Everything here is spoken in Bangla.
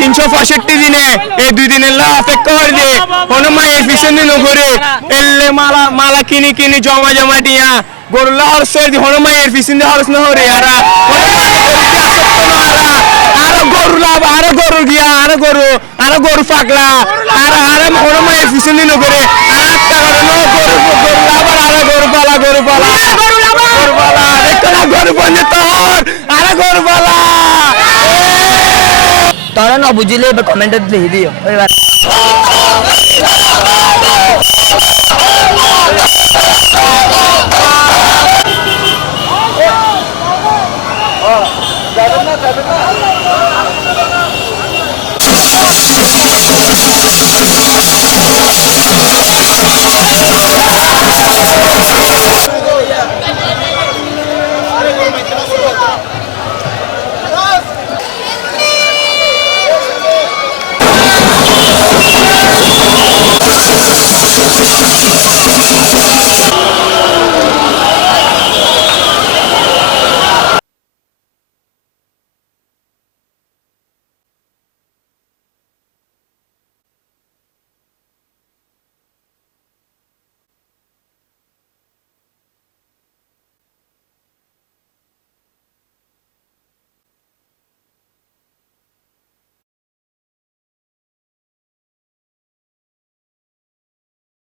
তিনশো পঁয়ষট্টি দিনে, এই দুই দিনের অপেক্ষা করে দিয়ে কোনো মায়ের পিছনে নগরে এলে মালা মালা কিনি কিনি, জমা জমা দিয়া গরুলা হরস হনো মায়ের পিছনে হরস না আরা। গরু দিয়া লাভ, আরও গরু গিয়া, আরও গরু আরও গরু পাগলা, আর, আরে হনো মায়ের পিছনে নগরে আর গরু গরু গরু পালা গরু পালা গরু পালা। গরু বন্ধে Tara na bujile ba commented le hidiyo. Oh,